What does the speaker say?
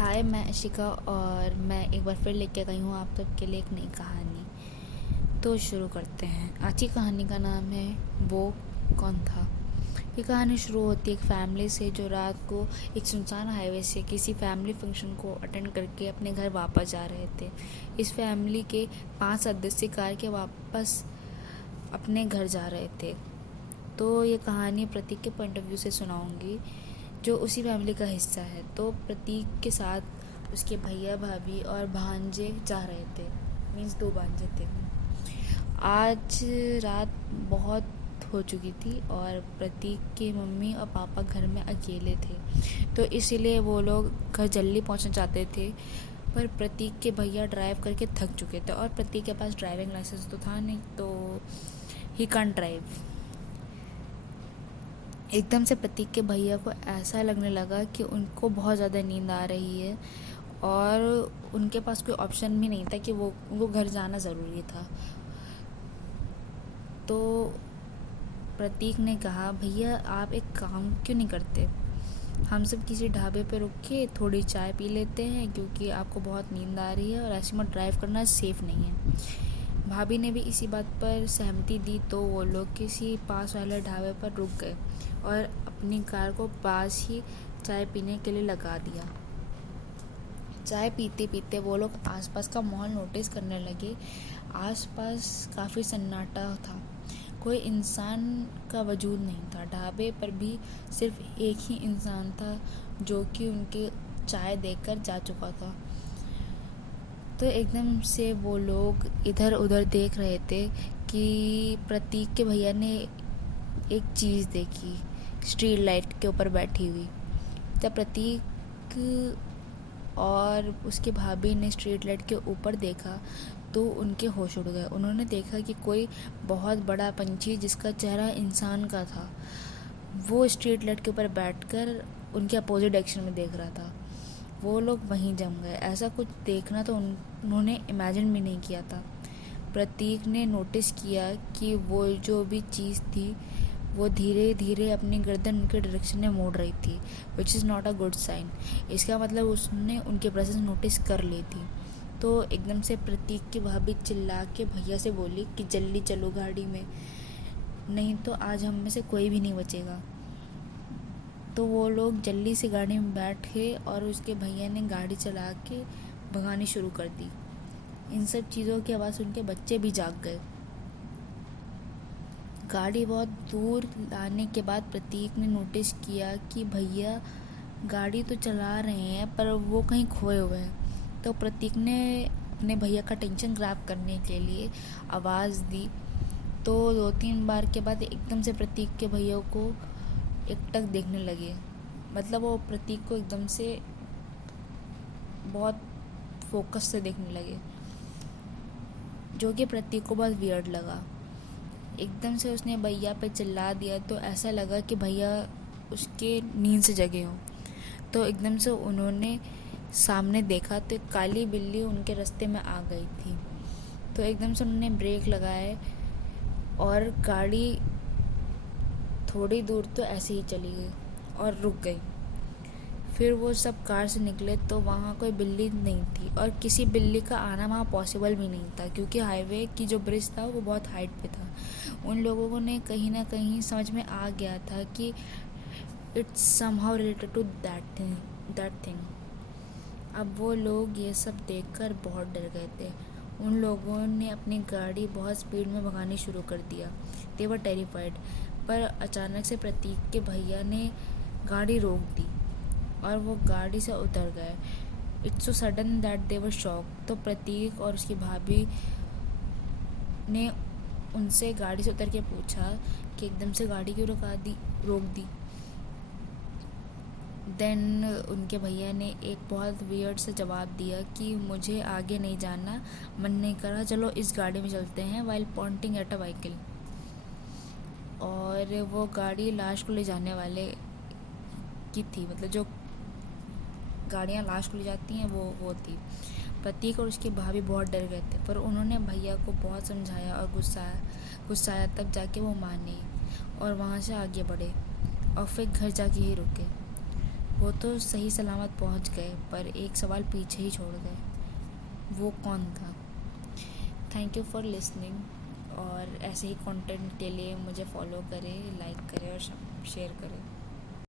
हाय, मैं अशिका और मैं एक बार फिर लेके गई हूँ आप सबके लिए एक नई कहानी। तो शुरू करते हैं। आज की कहानी का नाम है वो कौन था। ये कहानी शुरू होती है एक फैमिली से जो रात को एक सुनसान हाईवे से किसी फैमिली फंक्शन को अटेंड करके अपने घर वापस जा रहे थे। इस फैमिली के 5 सदस्य कार के वापस अपने घर जा रहे थे। तो ये कहानी प्रतीक के पॉइंट ऑफ व्यू से सुनाऊंगी, जो उसी फैमिली का हिस्सा है। तो प्रतीक के साथ उसके भैया भाभी और भांजे जा रहे थे, मीन्स 2 भांजे थे। आज रात बहुत हो चुकी थी और प्रतीक के मम्मी और पापा घर में अकेले थे, तो इसीलिए वो लोग घर जल्दी पहुंचना चाहते थे। पर प्रतीक के भैया ड्राइव करके थक चुके थे और प्रतीक के पास ड्राइविंग लाइसेंस तो था नहीं, तो ही कांट ड्राइव। एकदम से प्रतीक के भैया को ऐसा लगने लगा कि उनको बहुत ज़्यादा नींद आ रही है और उनके पास कोई ऑप्शन भी नहीं था कि वो उनको घर जाना ज़रूरी था। तो प्रतीक ने कहा, भैया आप एक काम क्यों नहीं करते, हम सब किसी ढाबे पे रुक के थोड़ी चाय पी लेते हैं, क्योंकि आपको बहुत नींद आ रही है और ऐसे में ड्राइव करना सेफ़ नहीं है। भाभी ने भी इसी बात पर सहमति दी, तो वो लोग किसी पास वाले ढाबे पर रुक गए और अपनी कार को पास ही चाय पीने के लिए लगा दिया। चाय पीते पीते वो लोग आसपास का माहौल नोटिस करने लगे। आसपास काफ़ी सन्नाटा था, कोई इंसान का वजूद नहीं था। ढाबे पर भी सिर्फ एक ही इंसान था जो कि उनके चाय देकर जा चुका था। तो एकदम से वो लोग इधर उधर देख रहे थे कि प्रतीक के भैया ने एक चीज़ देखी स्ट्रीट लाइट के ऊपर बैठी हुई। जब प्रतीक और उसके भाभी ने स्ट्रीट लाइट के ऊपर देखा तो उनके होश उड़ गए। उन्होंने देखा कि कोई बहुत बड़ा पंछी जिसका चेहरा इंसान का था, वो स्ट्रीट लाइट के ऊपर बैठकर उनके अपोजिट डायरेक्शन में देख रहा था। वो लोग वहीं जम गए। ऐसा कुछ देखना तो उन्होंने इमेजिन भी नहीं किया था। प्रतीक ने नोटिस किया कि वो जो भी चीज़ थी वो धीरे धीरे अपनी गर्दन उनके डायरेक्शन में मोड़ रही थी, which is not a good sign. इसका मतलब उसने उनके प्रेजेंस नोटिस कर ली थी। तो एकदम से प्रतीक की भाभी चिल्ला के भैया से बोली कि जल्दी चलो गाड़ी में, नहीं तो आज हम में से कोई भी नहीं बचेगा। तो वो लोग जल्दी से गाड़ी में बैठे और उसके भैया ने गाड़ी चला के भगानी शुरू कर दी। इन सब चीज़ों की आवाज़ सुन के बच्चे भी जाग गए। गाड़ी बहुत दूर लाने के बाद प्रतीक ने नोटिस किया कि भैया गाड़ी तो चला रहे हैं पर वो कहीं खोए हुए हैं। तो प्रतीक ने अपने भैया का टेंशन ग्रैब करने के लिए आवाज़ दी। तो 2-3 बार के बाद एकदम से प्रतीक के भैया को एकटक देखने लगे। मतलब वो प्रतीक को एकदम से बहुत फोकस से देखने लगे, जो कि प्रतीक को बहुत वियर्ड लगा। एकदम से उसने भैया पे चिल्ला दिया तो ऐसा लगा कि भैया उसके नींद से जगे हों। तो एकदम से उन्होंने सामने देखा तो एक काली बिल्ली उनके रास्ते में आ गई थी। तो एकदम से उन्होंने ब्रेक लगाए और गाड़ी थोड़ी दूर तो ऐसे ही चली गई और रुक गई। फिर वो सब कार से निकले तो वहाँ कोई बिल्ली नहीं थी और किसी बिल्ली का आना वहाँ पॉसिबल भी नहीं था, क्योंकि हाईवे की जो ब्रिज था वो बहुत हाइट पे था। उन लोगों ने कहीं ना कहीं समझ में आ गया था कि it's somehow related to that thing. अब वो लोग ये सब देखकर बहुत डर गए थे। उन लोगों ने अपनी गाड़ी बहुत स्पीड में भगानी शुरू कर दिया। दे वर टेरिफाइड। पर अचानक से प्रतीक के भैया ने गाड़ी रोक दी और वो गाड़ी से उतर गए। It's so sudden that they were shock. तो प्रतीक और उसकी भाभी ने उनसे गाड़ी से उतर के पूछा कि एकदम से गाड़ी क्यों रोक दी। देन उनके भैया ने एक बहुत वियर्ड सा जवाब दिया कि मुझे आगे नहीं जाना, मन नहीं कर रहा, चलो इस गाड़ी में चलते हैं, while Poynting at a vehicle. और वो गाड़ी लाश को ले जाने वाले की थी, मतलब जो गाड़ियाँ लाश को ले जाती हैं वो थी। प्रतीक और उसकी भाभी बहुत डर गए थे, पर उन्होंने भैया को बहुत समझाया और गुस्साया तब जाके वो माने और वहाँ से आगे बढ़े और फिर घर जाके ही रुके। वो तो सही सलामत पहुंच गए, पर एक सवाल पीछे ही छोड़ गए, वो कौन था? थैंक यू फॉर लिसनिंग, और ऐसे ही कंटेंट के लिए मुझे फॉलो करें, लाइक करें और शेयर करें।